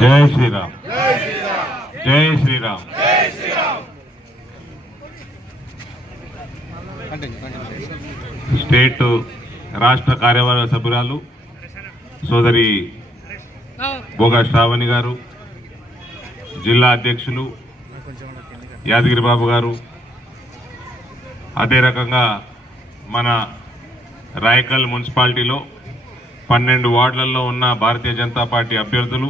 జై శ్రీరామ్, జై శ్రీరామ్. స్టేట్ రాష్ట్ర కార్యవర్గ సభ్యురాలు సోదరి బోగా శ్రావణి గారు, జిల్లా అధ్యక్షులు యాదగిరి బాబు గారు, అదే రకంగా మన రాయకల్ మున్సిపాలిటీలో 12 వార్డులలో ఉన్న భారతీయ జనతా పార్టీ అభ్యర్థులు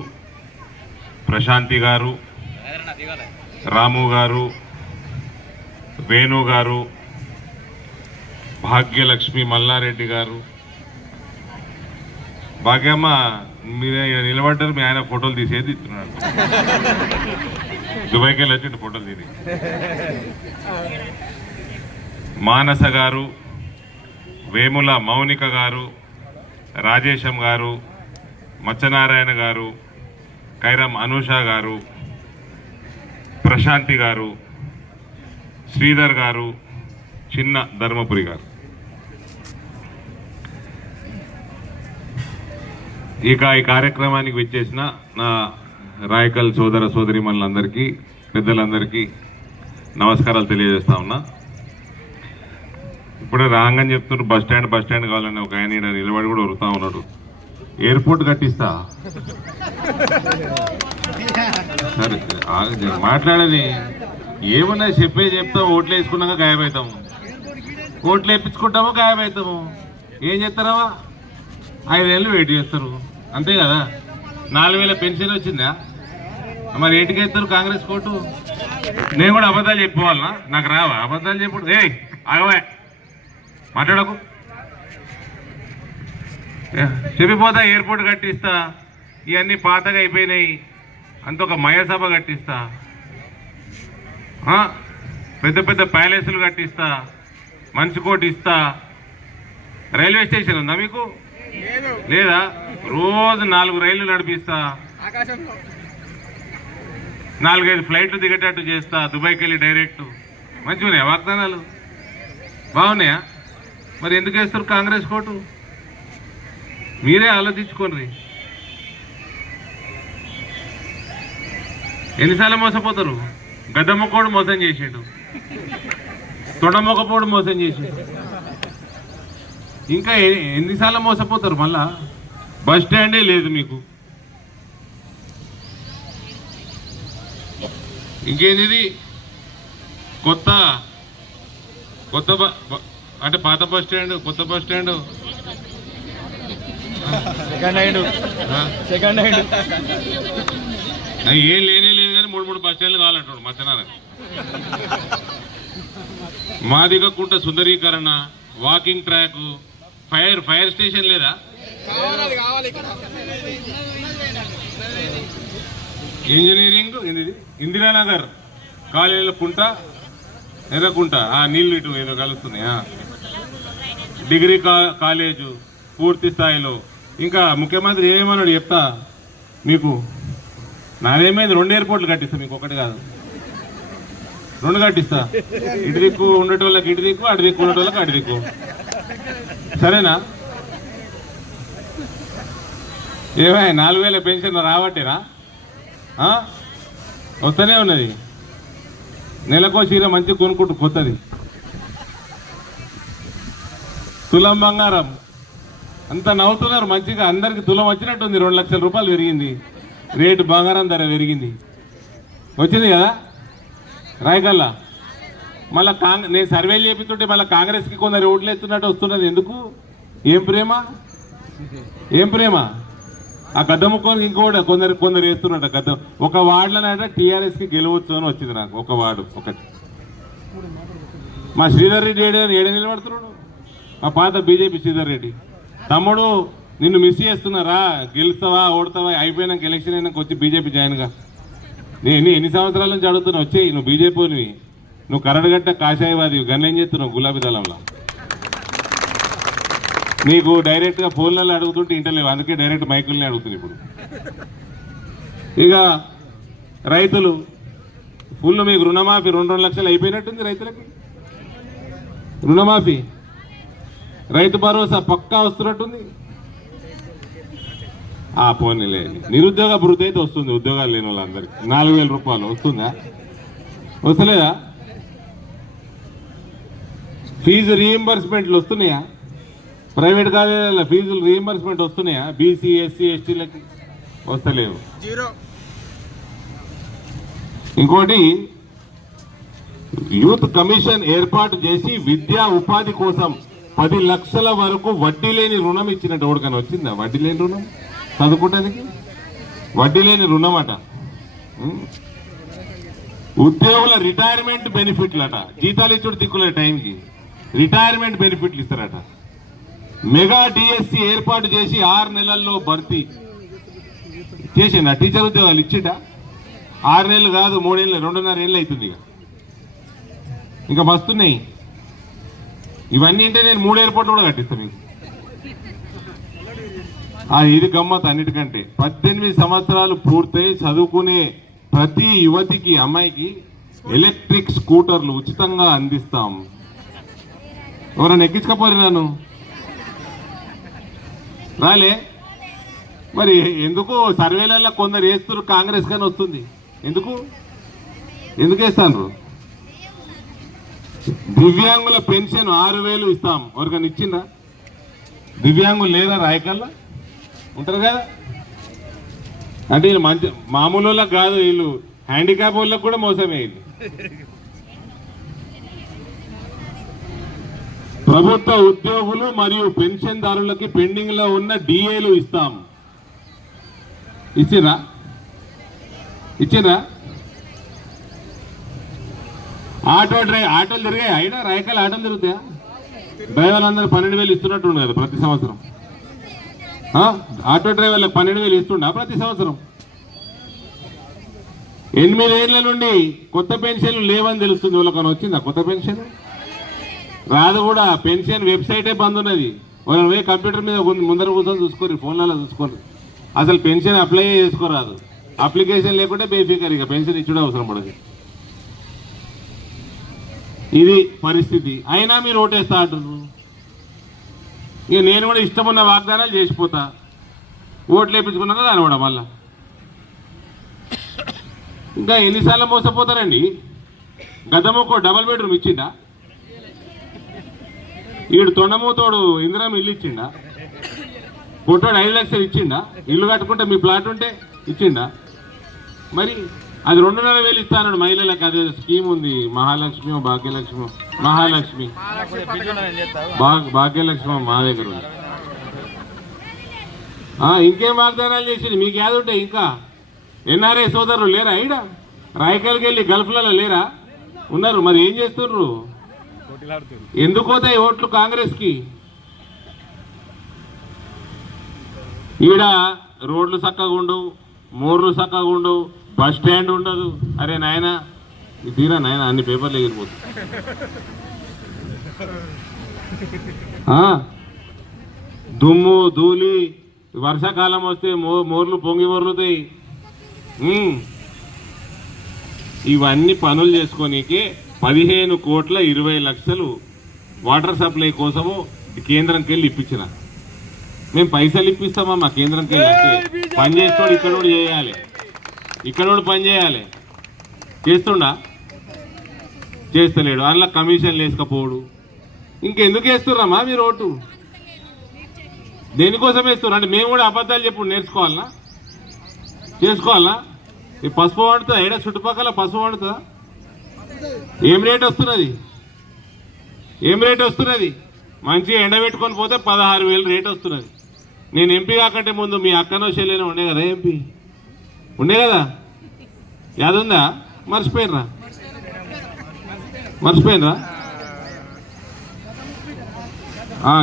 ప్రశాంతి గారు, రాము గారు, వేణు గారు, భాగ్యలక్ష్మి మల్లారెడ్డి గారు. భాగ్యమ్మ మీరు నిలబడ్డారు, మీ ఆయన ఫోటోలు తీసేది ఇస్తున్నాడు. దుబాయ్కి వెళ్ళి వచ్చి ఫోటోలు తీసి. మానస గారు, వేముల మౌనిక గారు, రాజేశం గారు, మచ్చనారాయణ గారు, కైరం అనూష గారు, ప్రశాంతి గారు, శ్రీధర్ గారు, చిన్న ధర్మపురి గారు. ఇక ఈ కార్యక్రమానికి విచ్చేసిన నా రాయకల్ సోదర సోదరీమణులందరికీ, పెద్దలందరికీ నమస్కారాలు తెలియజేస్తా ఉన్నా. ఇప్పుడే రాగానే చెప్తున్నారు బస్ స్టాండ్ కావాలని ఒక ఆయన నిలబడి కూడా ఉరుతా ఉన్నాడు. ఎయిర్పోర్ట్ కట్టిస్తా సరే మాట్లాడేది ఏమన్నా చెప్తా. ఓట్లు వేసుకున్నాక గాయమవుతాము, ఓట్లు వేయించుకుంటామో గాయమవుతాము. ఏం చేస్తారవా? 5 ఏళ్ళు వెయిట్ చేస్తారు అంతే కదా. 4000 పెన్షన్ వచ్చిందా? మరి ఏంటికి వేస్తారు కాంగ్రెస్ కోటు? నేను కూడా అబద్ధాలు చెప్పుకోవాలనా? నాకు రావా అబద్ధాలు చెప్పుడు? ఆగవా, మాట్లాడకు. చెప్పిపోతా, ఎయిర్పోర్ట్ కట్టిస్తా, ఇవన్నీ పాతగా అయిపోయినాయి, అంత ఒక మయసభ కట్టిస్తా, పెద్ద పెద్ద ప్యాలెస్లు కట్టిస్తా, మంచి కోటి ఇస్తా. రైల్వే స్టేషన్ ఉందా మీకు? లేదా? రోజు 4 రైళ్లు నడిపిస్తా, 4-5 ఫ్లైట్లు దిగేటట్టు చేస్తా, దుబాయ్కి వెళ్ళి డైరెక్ట్. మంచిగున్నాయా వాగ్దానాలు? బాగున్నాయా? మరి ఎందుకు వేస్తారు కాంగ్రెస్ కోటు? మీరే ఆలోచించుకోండి. ఎన్నిసార్లు మోసపోతారు? గద్దమ్మకోడు మోసం చేసిండు, తొడమొకపోడు మోసం చేసిండు, ఇంకా ఎన్నిసార్లు మోసపోతారు? మళ్ళా బస్ స్టాండే లేదు మీకు. ఇంకేంది కొత్త అంటే పాత బస్ స్టాండ్, కొత్త బస్ స్టాండ్, సెకండ్ హ్యాండ్ ఏం లేనే లేదు కానీ 3 బస్ స్టాండ్లు కావాలంటాడు మధ్యాహ్నం. మాదిగకుంట సుందరీకరణ, వాకింగ్ ట్రాక్, ఫైర్ స్టేషన్ లేదా? ఇంజనీరింగ్, ఇందిరానగర్ కాలేజీల కుంట, ఎర్రకుంట, నీళ్ళు ఇటు ఏదో కలుస్తున్నాయి. డిగ్రీ కాలేజు పూర్తి స్థాయిలో. ఇంకా ముఖ్యమంత్రి ఏమేమన్నాడు చెప్తా మీకు. నాదేమైంది? 2 ఎయిర్పోర్ట్లు కట్టిస్తా మీకు, ఒకటి కాదు 2 కట్టిస్తా. ఇటు దిక్కు ఉండేటోళ్ళకి ఇటు దిక్కు, అటు దిక్కు ఉండేటోళ్ళకి అటు దిక్కు. సరేనా? ఏమై 4000 పెన్షన్ రావట్టేనా? వస్తూనే ఉన్నది. నెలకో చీర మంచి కొనుక్కుంటూ కొత్తది. తులం బంగారం అంత నవ్వుతున్నారు మంచిగా. అందరికి తులం వచ్చినట్టుంది. 2 లక్షల రూపాయలు పెరిగింది రేటు, బంగారం ధర పెరిగింది. వచ్చింది కదా రాయకల్లా. మళ్ళీ నేను సర్వేలు చేపిస్తుంటే మళ్ళీ కాంగ్రెస్కి కొందరు ఓట్లు ఎత్తున్నట్టు వస్తున్నది. ఎందుకు? ఏం ప్రేమ, ఏం ప్రేమ? ఆ గద్ద ముక్కోనికి ఇంకోటి కొందరు వేస్తున్నట్ట. గద్ద ఒక వార్డులోనట టీఆర్ఎస్కి గెలవచ్చు అని వచ్చింది నాకు. ఒక వార్డు ఒకటి. మా శ్రీధర్ రెడ్డి ఏడే నిలబడుతున్నాడు, మా పాత బీజేపీ శ్రీధర్ రెడ్డి. తమ్ముడు నిన్ను మిస్ చేస్తున్నారా? గెలుస్తావా ఓడతావా? అయిపోయినాక ఎలక్షన్ అయినాక వచ్చి బీజేపీ జాయిన్గా. నేను ఎన్ని సంవత్సరాల నుంచి అడుగుతున్నావు, వచ్చేయి. నువ్వు బీజేపీని, నువ్వు కరడుగట్ట కాషాయవాది, గన్నేం చేస్తున్నావు గులాబీ దళంలో. నీకు డైరెక్ట్గా ఫోన్లలో అడుగుతుంటే ఇంటలేవు, అందుకే డైరెక్ట్ మైకుల్ని అడుగుతుంది ఇప్పుడు. ఇక రైతులు ఫుల్ మీకు రుణమాఫీ 2 లక్షలు అయిపోయినట్టుంది రైతులకి. రుణమాఫీ, రైతు భరోసా పక్కా వస్తున్నట్టుంది. పోనీలే, నిరుద్యోగ భృతి అయితే వస్తుంది ఉద్యోగాలు లేని వాళ్ళందరికీ 4000 రూపాయలు వస్తుందా? వస్తలేదా? ఫీజు రీఎంబర్స్మెంట్లు వస్తున్నాయా? ప్రైవేట్ కాలేజీల ఫీజులు రీఎంబర్స్మెంట్ వస్తున్నాయా? బీసీ ఎస్సీ ఎస్టీలకి వస్తలేవు. ఇంకోటి, యూత్ కమిషన్ ఏర్పాటు చేసి విద్యా ఉపాధి కోసం 10 లక్షల వరకు వడ్డీ లేని రుణం ఇచ్చినట్టు ఎవరికైనా వచ్చిందా? వడ్డీ లేని రుణం చదువుకుంటానికి వడ్డీ లేని రుణం అట. ఉద్యోగుల రిటైర్మెంట్ బెనిఫిట్లు అట, జీతాలు ఇచ్చుడు దిక్కులే టైంకి రిటైర్మెంట్ బెనిఫిట్లు ఇస్తారట. మెగా డిఎస్సి ఏర్పాటు చేసి 6 నెలల్లో భర్తీ చేసిన టీచర్ ఉద్యోగాలు ఇచ్చిట. 6 నెలలు కాదు, 3 ఏళ్ళు, 2.5 ఏళ్ళు అవుతుంది. ఇంకా మస్తున్నాయి ఇవన్నీ. అంటే నేను 3 ఎయిర్పోర్ట్లు కూడా కట్టిస్తాను మీకు. ఇది గమ్మత్ అన్నిటికంటే. 18 సంవత్సరాలు పూర్తయి చదువుకునే ప్రతి యువతికి, అమ్మాయికి ఎలక్ట్రిక్ స్కూటర్లు ఉచితంగా అందిస్తాం. ఎవరైనా ఎక్కించకపోరు నన్ను రాలే. మరి ఎందుకు సర్వేలలో కొందరు వేస్తున్నారు, కాంగ్రెస్ కానీ వస్తుంది. ఎందుకు వేస్తాను? దివ్యాంగుల పెన్షన్ 6000 ఇస్తాం. ఎవరికైనా ఇచ్చిందా? దివ్యాంగులు లేదా రాయకల్లా? ఉంటారు కదా. అంటే వీళ్ళు మంచి మామూలు వాళ్ళకి కాదు, వీళ్ళు హ్యాండిక్యాప్ వాళ్ళకి కూడా మోసమే. వీళ్ళు ప్రభుత్వ ఉద్యోగులు మరియు పెన్షన్దారులకి పెండింగ్ లో ఉన్న డిఏలు ఇస్తాం. ఇచ్చిరా? ఆటోలు తిరిగాయి అయినా రాయకాల ఆటోలు తిరుగుతాయా? డ్రైవర్లందరూ 12,000 ఇస్తున్నట్టుండే కదా ప్రతి సంవత్సరం. ఆటో డ్రైవర్లకు 12,000 ఇస్తుండా ప్రతి సంవత్సరం. 8 ఏళ్ల నుండి కొత్త పెన్షన్లు లేవని తెలుస్తుంది. వాళ్ళకన్నా వచ్చిందా కొత్త పెన్షన్? రాదు కూడా. పెన్షన్ వెబ్సైటే బంద్ ఉన్నది. వాళ్ళు పోయి కంప్యూటర్ మీద ముందర కూర్చొని చూసుకోరు, ఫోన్లలో చూసుకోరు. అసలు పెన్షన్ అప్లై చేసుకోరాదు. అప్లికేషన్ లేకుంటే బేఫికర్ ఇక పెన్షన్ ఇచ్చడం అవసరం పడదు. ఇది పరిస్థితి. అయినా మీరు ఓటేస్తా అంటున్నారు. ఇక నేను కూడా ఇష్టమున్న వాగ్దానాలు చేసిపోతా. ఓట్లు వేయించుకున్నాక కనబడం మళ్ళా. ఇంకా ఎన్నిసార్లు మోసపోతారండి? గతముకో డబల్ బెడ్రూమ్ ఇచ్చిండా? ఈడు తొండమూతోడు ఇందిరామ ఇల్లు ఇచ్చిండా? పొట్టోడు 5 లక్షలు ఇచ్చిండా? ఇల్లు కట్టుకుంటే మీ ప్లాట్ ఉంటే ఇచ్చిండా? మరి అది 2,500 ఇస్తాను మహిళలకు. అదే స్కీమ్ ఉంది, మహాలక్ష్మి భాగ్యలక్ష్మి. భాగ్యలక్ష్మి మా దగ్గర ఉంది. ఇంకేం వాగ్దానాలు చేసింది మీకు యాదుంటాయి? ఇంకా ఎన్ఆర్ఐ సోదరులు లేరా? ఈడ రాయకల్కి వెళ్ళి గల్ఫ్లలో లేరా? ఉన్నారు. మరి ఏం చేస్తున్నారు? ఎందుకు పోతాయి ఓట్లు కాంగ్రెస్ కి? ఈడ రోడ్లు చక్కగా ఉండవు, మోర్లు చక్కగా ఉండవు, బస్ స్టాండ్ ఉండదు. అరే నాయన తీరా నాయన, అన్ని పేపర్లు ఎగిరిపోతుంది. దుమ్ము ధూళి, వర్షాకాలం వస్తే మోర్లు పొంగి పొర్లుతాయి. ఇవన్నీ పనులు చేసుకోనీకి 15,20,00,000 వాటర్ సప్లై కోసము కేంద్రంకి వెళ్ళి ఇప్పించిన. మేము పైసలు ఇప్పిస్తామా మా కేంద్రంకి వెళ్ళి? అంటే పని చేస్తాడు ఇక్కడోడు చేయాలి, ఇక్కడోడు పని చేయాలి. చేస్తుండా? చేస్తలేడు. అందులో కమిషన్లు వేసుకపోడు. ఇంకెందుకు వేస్తున్నామా మీరు ఓటు? దేనికోసం వేస్తున్నారు? అంటే మేము కూడా అబద్ధాలు చెప్పుడు నేర్చుకోవాలనా? చేసుకోవాలనా? ఈ పసుపు వాడుతుందా? ఏడా చుట్టుపక్కల పసుపు వాడుతుందా? ఏం రేట్ వస్తున్నది? మంచిగా ఎండబెట్టుకొని పోతే 16,000 రేట్ వస్తున్నది. నేను ఎంపీ కాకంటే ముందు మీ అక్కనో చెల్లెనో ఉండే కదా ఎంపీ, ఉండే కదా, యాదుందా? మర్చిపోయినరా?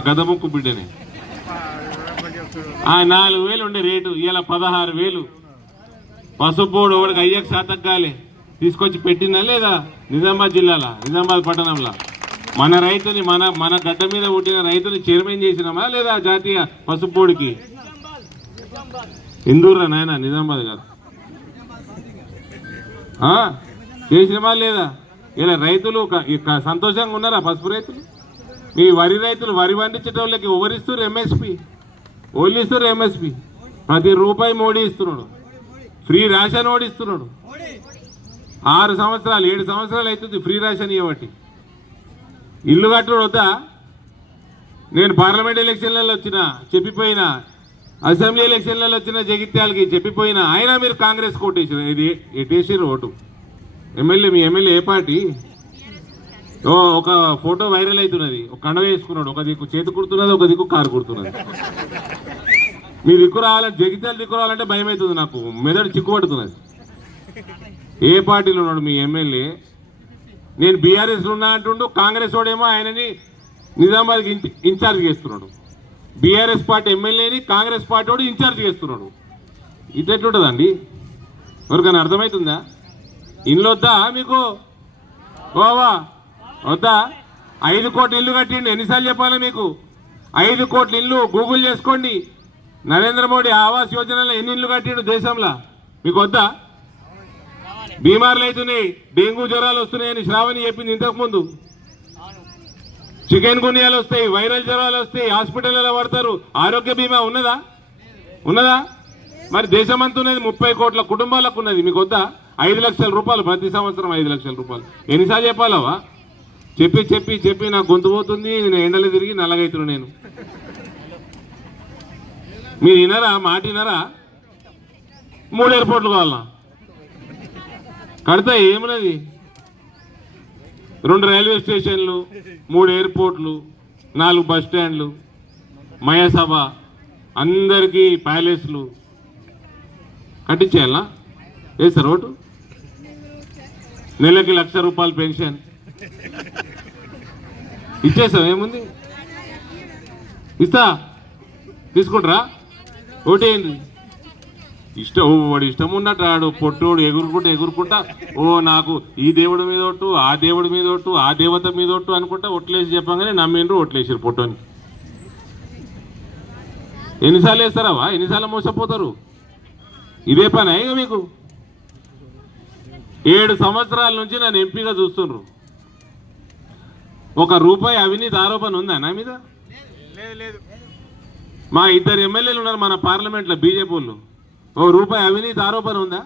గదముక్కు బిడ్డని. 4,000 ఉండే రేటు, ఇలా 16,000. పసుపోడు ఒకటికి 5 శాతం కాలే తీసుకొచ్చి పెట్టినా లేదా? నిజామాబాద్ జిల్లాలో, నిజామాబాద్ పట్టణంలో మన రైతుని, మన గడ్డ మీద పుట్టిన రైతుని చైర్మన్ చేసినామా లేదా? జాతీయ పసుపోడికి ఇందూరా నాయన, నిజామాబాద్ కాదు. చేసినామా లేదా? ఇలా రైతులు సంతోషంగా ఉన్నారా? పసుపు రైతులు, మీ వరి రైతులు, వరి పండించేటోళ్ళకి ఎవరిస్తారు? ఎంఎస్పి. ఓళ్ళు ఇస్తారు ఎంఎస్పి. ప్రతి రూపాయి మోడీ ఇస్తున్నాడు. Free ration ఓడిస్తున్నాడు. 6 సంవత్సరాలు 7 సంవత్సరాలు అవుతుంది ఫ్రీ రేషన్ ఇవ్వబట్టి. ఇల్లు కట్టుడు వద్దా? నేను పార్లమెంట్ ఎలక్షన్లలో వచ్చిన చెప్పిపోయినా, అసెంబ్లీ ఎలక్షన్లలో వచ్చిన జగిత్యాలకి చెప్పిపోయినా, అయినా మీరు కాంగ్రెస్ కోటేసారు. ఇది ఎటేసారు ఓటు. ఎమ్మెల్యే, మీ ఎమ్మెల్యే ఏ పార్టీ? ఒక ఫోటో వైరల్ అవుతున్నది. ఒక కండ వేసుకున్నాడు, ఒక దిక్కు చేతి కుడుతున్నది, ఒక దిక్కు కారు కుడుతున్నది. మీ దిక్కు రావాలంటే, జగిత్యాల దిక్కు రావాలంటే భయం అవుతుంది నాకు, మెదడు చిక్కుపడుతున్నది. ఏ పార్టీలో ఉన్నాడు మీ ఎమ్మెల్యే? నేను బీఆర్ఎస్లో ఉన్నా అంటుండు, కాంగ్రెస్ వాడేమో ఆయనని నిజామాబాద్కి ఇన్ఛార్జ్ చేస్తున్నాడు. బీఆర్ఎస్ పార్టీ ఎమ్మెల్యేని కాంగ్రెస్ పార్టీ వాడు ఇన్ఛార్జ్ చేస్తున్నాడు. ఇది ఎట్లుంటుందండి? ఎవరికైనా అర్థమవుతుందా? ఇల్లు వద్దా మీకు? ఓవా వద్దా? 5 కోట్ల ఇల్లు కట్టిండు. ఎన్నిసార్లు చెప్పాలి మీకు? 5 కోట్ల ఇల్లు గూగుల్ చేసుకోండి. నరేంద్ర మోడీ ఆవాస్ యోజనలో ఎన్ని ఇల్లు కట్టిండు దేశంలో? మీకు వద్దా? బీమార్లు అవుతున్నాయి, డెంగ్యూ జ్వరాలు వస్తున్నాయని శ్రావణి చెప్పింది ఇంతకుముందు. చికెన్ గున్యాలు వస్తాయి, వైరల్ జ్వరాలు వస్తాయి, హాస్పిటల్లో పడతారు. ఆరోగ్య బీమా ఉన్నదా? ఉన్నదా? మరి దేశమంతా ఉన్నది 30 కోట్ల కుటుంబాలకు ఉన్నది. మీకు వద్దా? 5 లక్షల రూపాయలు ప్రతి సంవత్సరం, 5 లక్షల రూపాయలు. ఎన్నిసార్లు చెప్పాలవా? చెప్పి చెప్పి చెప్పి నాకు గొంతు పోతుంది. నేను ఎండలు తిరిగి నల్లగైతున్నా. నేను మీరు వినరా? మాట వినరా? 3 ఎయిర్పోర్ట్లు కావాలా? కడతా ఏమున్నది? 2 రైల్వే స్టేషన్లు, 3 ఎయిర్పోర్ట్లు, 4 బస్ స్టాండ్లు, మయసభ, అందరికీ ప్యాలెస్లు కట్టించేయాలా? వేస్తారు ఓటు. నెలకి 1,00,000 రూపాయలు పెన్షన్ ఇచ్చేస్తాం. ఏముంది? ఇస్తా, తీసుకుంటారా? ఓటేయండి. వాడు ఇష్టం ఉన్నట్టు ఆడు పొట్టోడు ఎగురుకుంటా నాకు ఈ దేవుడి మీద ఒట్టు, ఆ దేవుడి మీద ఒట్టు, ఆ దేవత మీద ఒట్టు అనుకుంటా ఒట్లేసి చెప్పగానే నమ్మిండ్రు, ఓట్లేసారు పొట్టోని. ఎన్నిసార్లు వేస్తారావా? ఎన్నిసార్లు మోసపోతారు? ఇదే పని ఇక మీకు. 7 సంవత్సరాల నుంచి నన్ను ఎంపీగా చూస్తుండ్రు. 1 రూపాయి అవినీతి ఆరోపణ ఉందా నా మీద? మా 2 ఎమ్మెల్యేలు ఉన్నారు మన పార్లమెంట్లో, బీజేపీ వాళ్ళు. 1 రూపాయి అవినీతి ఆరోపణ ఉందా?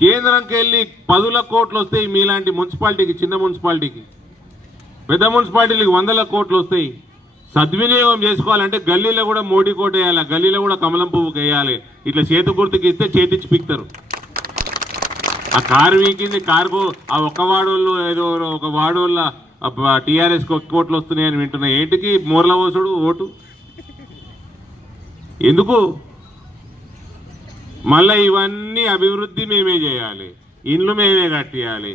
కేంద్రంకి వెళ్ళి 10 కోట్లు వస్తాయి మీలాంటి మున్సిపాలిటీకి, చిన్న మున్సిపాలిటీకి. పెద్ద మున్సిపాలిటీలకి 100 కోట్లు వస్తాయి. సద్వినియోగం చేసుకోవాలంటే గల్లీలో కూడా మోడీ కోట వేయాలి, గల్లీలో కూడా కమలం పువ్వుకి వేయాలి. ఇట్లా చేతి గుర్తుకి ఇస్తే చేతిచ్చి పిక్తారు. ఆ కారు వీకింది, కారుకు ఆ ఒక్క వాడోళ్ళు ఏదో ఒక వాడోళ్ళ టీఆర్ఎస్ కోట్లు వస్తున్నాయని వింటున్నా. ఏంటికి మూర్ల పోసుడు ఓటు? ఎందుకు? మళ్ళీ ఇవన్నీ అభివృద్ధి మేమే చేయాలి, ఇండ్లు మేమే కట్టియాలి,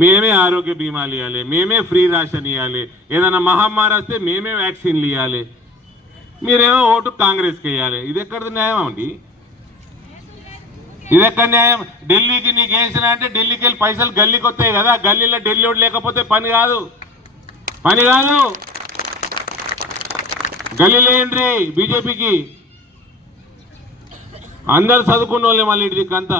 మేమే ఆరోగ్య బీమాలు ఇవ్వాలి, మేమే ఫ్రీ రేషన్ ఇవ్వాలి, ఏదైనా మహమ్మారి వస్తే మేమే వ్యాక్సిన్లు ఇవ్వాలి. మీరేమో ఓటు కాంగ్రెస్కి వేయాలి. ఇది ఎక్కడ న్యాయం అండి? ఇది ఎక్కడ న్యాయం? ఢిల్లీకి నీకు వేసినా అంటే ఢిల్లీకి వెళ్ళి పైసలు గల్లీకి వస్తాయి కదా. గల్లీలో ఢిల్లీ ఓటు లేకపోతే పని కాదు. గల్లీలో ఏంటి బీజేపీకి? అందరు చదువుకున్న వాళ్ళే మళ్ళీ ఇంటికి అంతా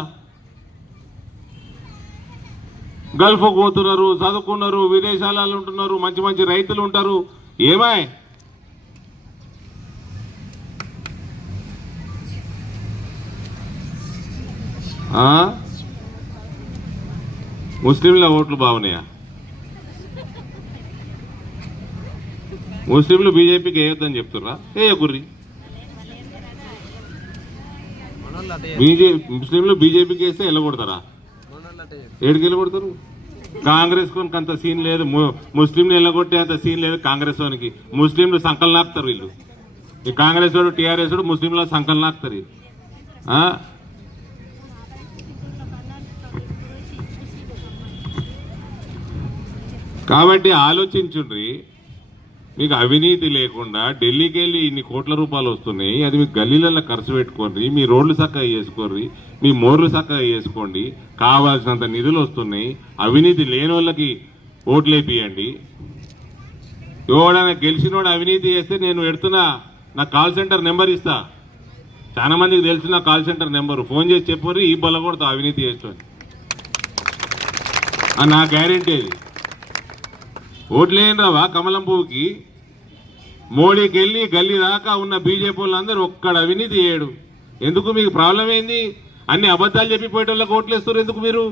గల్ఫ్కు పోతున్నారు, చదువుకున్నారు, విదేశాలలో ఉంటున్నారు, మంచి మంచి రైతులు ఉంటారు. ఏమాయ్ ముస్లింల ఓట్లు బాగున్నాయా? ముస్లింలు బీజేపీకి వేయొద్దని చెప్తుర్రా? వేయకుర్రి. ముస్లింలు బీజేపీకి వేస్తే వెళ్ళగొడతారా? ఏడికి వెళ్ళగొడతారు? కాంగ్రెస్ కొనికి అంత సీన్ లేదు, ముస్లింలు వెళ్ళగొట్టే అంత సీన్ లేదు కాంగ్రెస్ వానికి. ముస్లింలు సంకల్ నాకుతారు వీళ్ళు. ఈ కాంగ్రెస్ వాడు, టీఆర్ఎస్ వాడు ముస్లింల సంకల్ నాకుతారు. కాబట్టి ఆలోచించుండ్రి. మీకు అవినీతి లేకుండా ఢిల్లీకి వెళ్ళి ఇన్ని కోట్ల రూపాయలు వస్తున్నాయి, అది మీకు గల్లీలలో ఖర్చు పెట్టుకోండి, మీ రోడ్లు చక్కగా చేసుకోండి, మీ మోర్లు చక్కగా చేసుకోండి. కావాల్సినంత నిధులు వస్తున్నాయి. అవినీతి లేని వాళ్ళకి ఓట్లు వేపియండి. ఎవడైనా గెలిచినోడు అవినీతి చేస్తే నేను పెడుతున్నా, నా కాల్ సెంటర్ నెంబర్ ఇస్తా. చాలా మందికి తెలిసిన కాల్ సెంటర్ నెంబరు, ఫోన్ చేసి చెప్పరు ఈ బల్ల కొడతా అవినీతి చేస్తాను. నా గ్యారెంటీ అది. ఓట్లేని రావా కమలం పువ్వుకి? మోడీకి వెళ్ళి గల్లీ దాకా ఉన్న బీజేపీ వాళ్ళందరూ ఒక్కడ అవినీతి చేయడు. ఎందుకు మీకు ప్రాబ్లం ఏంది? అన్ని అబద్ధాలు చెప్పిపోయేటోళ్ళకి ఓట్లేస్తారు ఎందుకు మీరు?